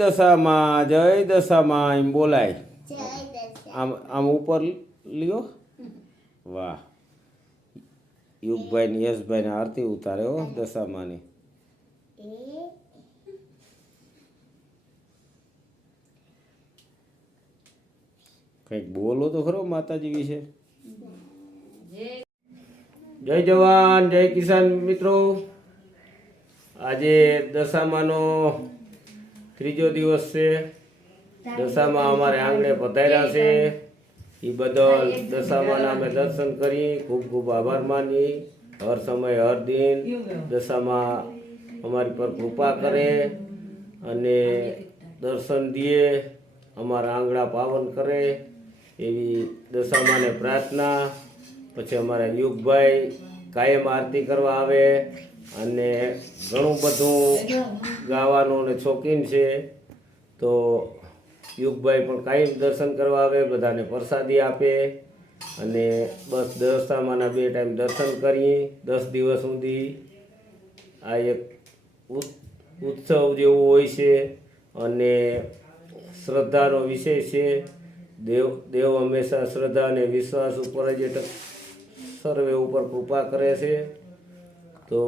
દશામાં એમ બોલાય. આમ ઉપર લ્યો. વાહ, યુગભાઈ ને યશભાઈ ને આરતી ઉતારે હો દશામાની. કંઈક બોલો તો ખરો માતાજી વિશે. જય જવાન જય કિસાન મિત્રો. આજે દશામાનો ત્રીજો દિવસ છે. દશામાં અમારે આંગણે પધાર્યા છે. એ બદલ દશામાના અમે દર્શન કરી ખૂબ ખૂબ આભાર માની. હર સમય હર દિન દશામાં અમારી પર કૃપા કરે અને દર્શન દે, અમારા આંગણા પાવન કરે એવી દશામાને પ્રાર્થના. પછી અમારા યુગભાઈ કાયમ આરતી કરવા આવે અને ઘણું બધું ગાવાનું અને શોખીન છે. તો યુગભાઈ પણ કાયમ દર્શન કરવા આવે, બધાને પ્રસાદી આપે અને બસ દશામાના 2 ટાઈમ દર્શન કરીએ 10 દિવસ સુધી. આ એક ઉત્સવ જેવો હોય છે અને શ્રદ્ધાનો વિષય છે. દેવ હંમેશા શ્રદ્ધા અને વિશ્વાસ ઉપર જ સર્વે ઉપર કૃપા કરે છે. તો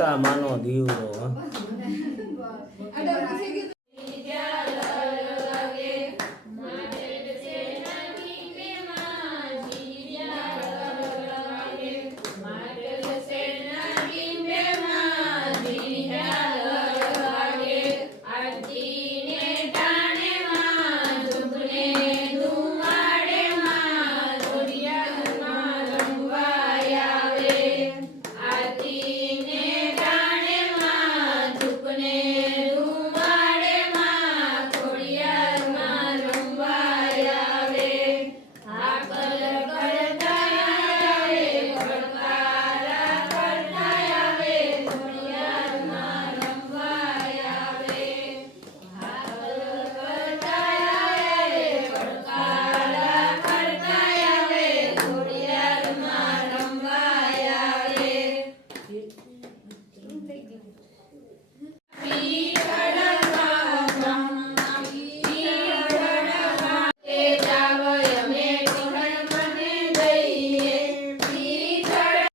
દશામાનો દીવડો.